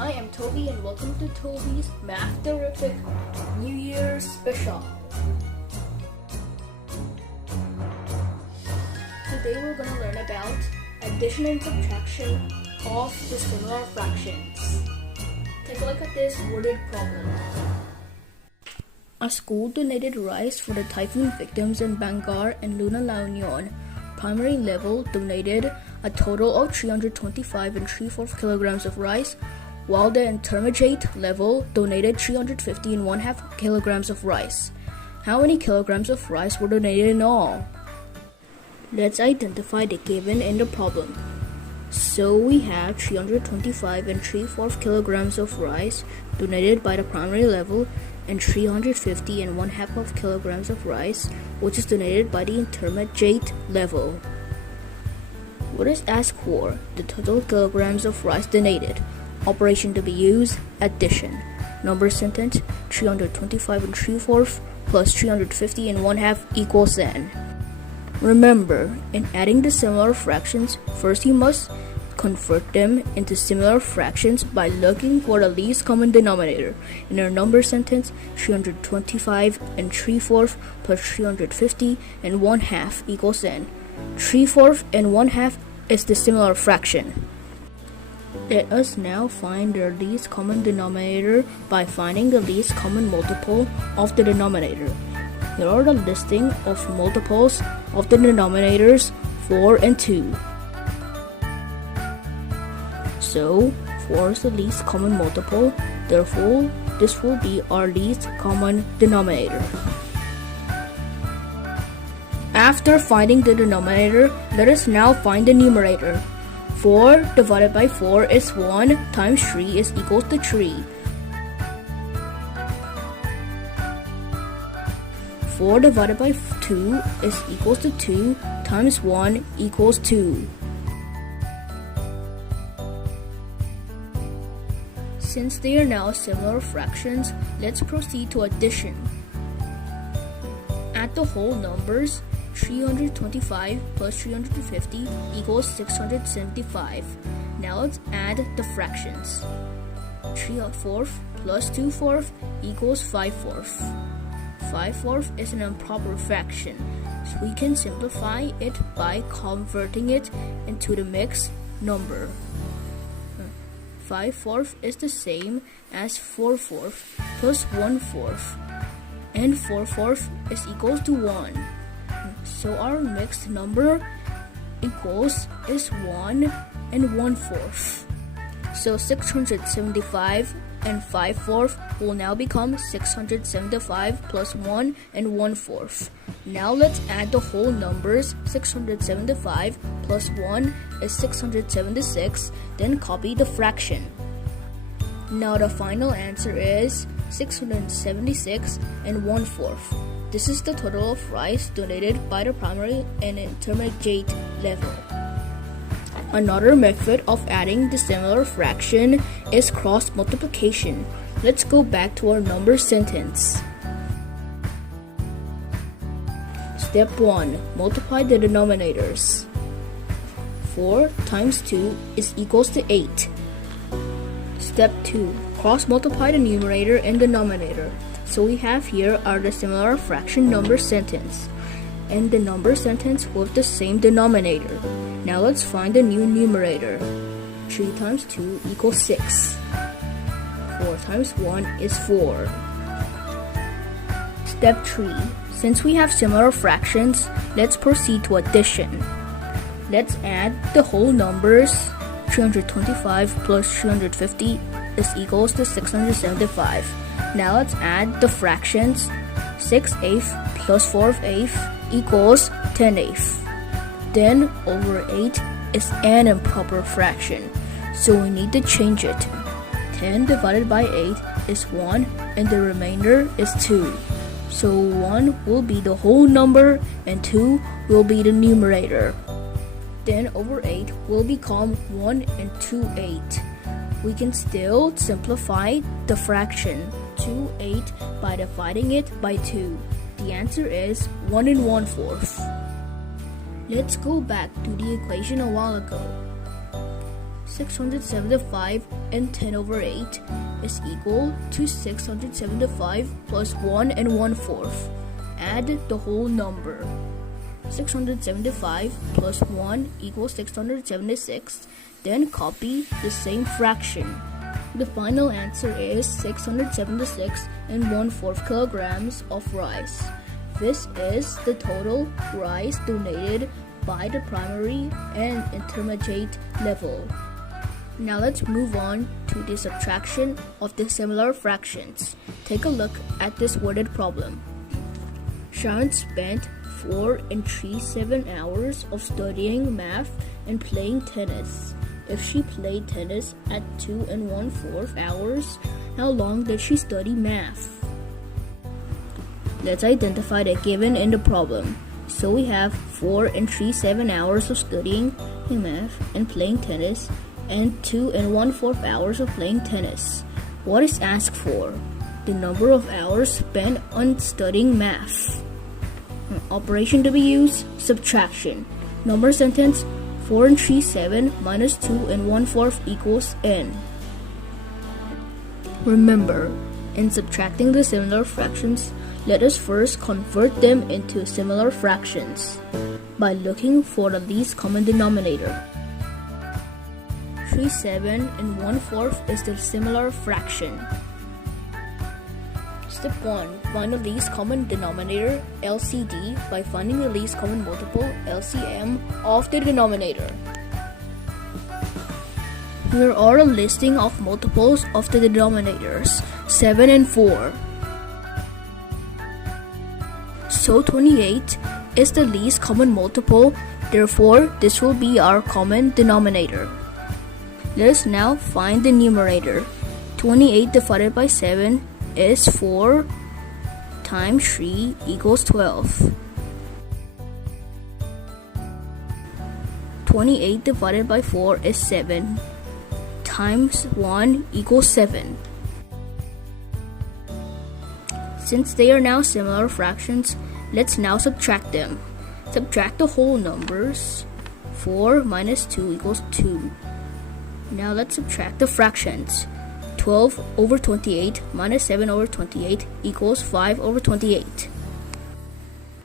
Hi, I'm Toby and welcome to Toby's Math Terrific New Year's Special. Today we're going to learn about addition and subtraction of dissimilar fractions. Take a look at this worded problem. A school donated rice for the typhoon victims in Bangar and Luna La Union. Primary level donated a total of 325 and 3/4 kilograms of rice, while the intermediate level donated 350 and 1/2 kilograms of rice. How many kilograms of rice were donated in all? Let's identify the given in the problem. So we have 325 and 3/4 kilograms of rice donated by the primary level and 350 and 1/2 kilograms of rice, which is donated by the intermediate level. What is asked for? The total kilograms of rice donated. Operation to be used, addition. Number sentence, 325 and 3/4 plus 350 and 1/2 equals n. Remember, in adding the similar fractions, first you must convert them into similar fractions by looking for the least common denominator. In our number sentence, 325 and 3/4 plus 350 and 1/2 equals n. 3/4 and 1/2 is the similar fraction. Let us now find the least common denominator by finding the least common multiple of the denominator. Here are the listing of multiples of the denominators 4 and 2. So 4 is the least common multiple, therefore this will be our least common denominator. After finding the denominator, let us now find the numerator. 4 divided by 4 is 1 times 3 is equals to 3. 4 divided by 2 is equals to 2 times 1 equals 2. Since they are now similar fractions, let's proceed to addition. Add the whole numbers. 325 plus 350 equals 675. Now let's add the fractions. 3/4 plus 2/4 equals 5/4. 5/4 is an improper fraction, so we can simplify it by converting it into the mixed number. 5/4 is the same as 4/4 plus 1/4, and 4/4 is equals to 1. So our mixed number is 1 and 1/4. So 675 and 5/4 will now become 675 plus 1 and 1/4. Now let's add the whole numbers. 675 plus 1 is 676, then copy the fraction. Now the final answer is 676 and 1/4. This is the total of rice donated by the primary and intermediate level. Another method of adding the similar fraction is cross multiplication. Let's go back to our number sentence. Step 1. Multiply the denominators. 4 times 2 is equals to 8. Step 2. Cross multiply the numerator and denominator. So we have here are the similar fraction number sentence and the number sentence with the same denominator. Now let's find the new numerator. 3 times 2 equals 6. 4 times 1 is 4. Step 3. Since we have similar fractions, let's proceed to addition. Let's add the whole numbers. 325 plus 350 is equals to 675. Now let's add the fractions. 6/8 plus 4/8 equals 10/8. Then over 8 is an improper fraction, so we need to change it. 10 divided by 8 is 1 and the remainder is 2. So 1 will be the whole number and 2 will be the numerator. Then over 8 will become 1 and 2/8. We can still simplify the fraction 2/8 by dividing it by 2. The answer is 1 and 1/4. Let's go back to the equation a while ago. 675 and 10 over 8 is equal to 675 plus 1 and 1/4. Add the whole number. 675 plus 1 equals 676. Then copy the same fraction. The final answer is 676 and 1/4 kilograms of rice. This is the total rice donated by the primary and intermediate level. Now let's move on to the subtraction of dissimilar fractions. Take a look at this worded problem. Sharon spent 4 and 3/7 hours of studying math and playing tennis. If she played tennis at 2 and 1/4 hours, how long did she study math? Let's identify the given in the problem. So we have 4 and 3/7 hours of studying math and playing tennis, and 2 and 1/4 hours of playing tennis. What is asked for? The number of hours spent on studying math. Operation to be used, subtraction. Number sentence, 4 and 3/7 minus 2 and 1/4 equals n. Remember, in subtracting the similar fractions, let us first convert them into similar fractions by looking for the least common denominator. 3/7 and 1/4 is the similar fraction. Step 1. Find the least common denominator, LCD, by finding the least common multiple, LCM, of the denominator. Here are a listing of multiples of the denominators, 7 and 4. So 28 is the least common multiple, therefore this will be our common denominator. Let us now find the numerator. 28 divided by 7 is 4 times 3 equals 12. 28 divided by 4 is 7 times 1 equals 7. Since they are now similar fractions, let's now subtract them. Subtract the whole numbers. 4 minus 2 equals 2. Now let's subtract the fractions. 12 over 28 minus 7 over 28 equals 5 over 28.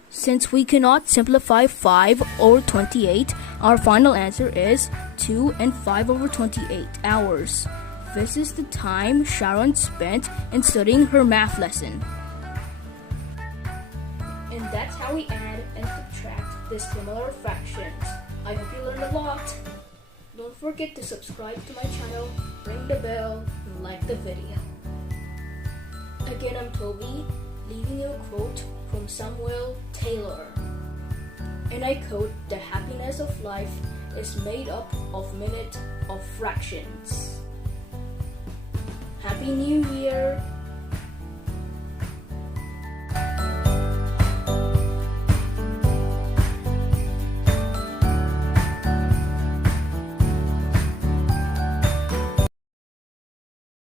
Since we cannot simplify 5 over 28, our final answer is 2 and 5 over 28 hours. This is the time Sharon spent in studying her math lesson. And that's how we add and subtract dissimilar fractions. I hope you learned a lot. Don't forget to subscribe to my channel, ring the bell, and like the video. Again, I'm Toby, leaving you a quote from Samuel Taylor. And I quote, "The happiness of life is made up of minutes of fractions." Happy New Year!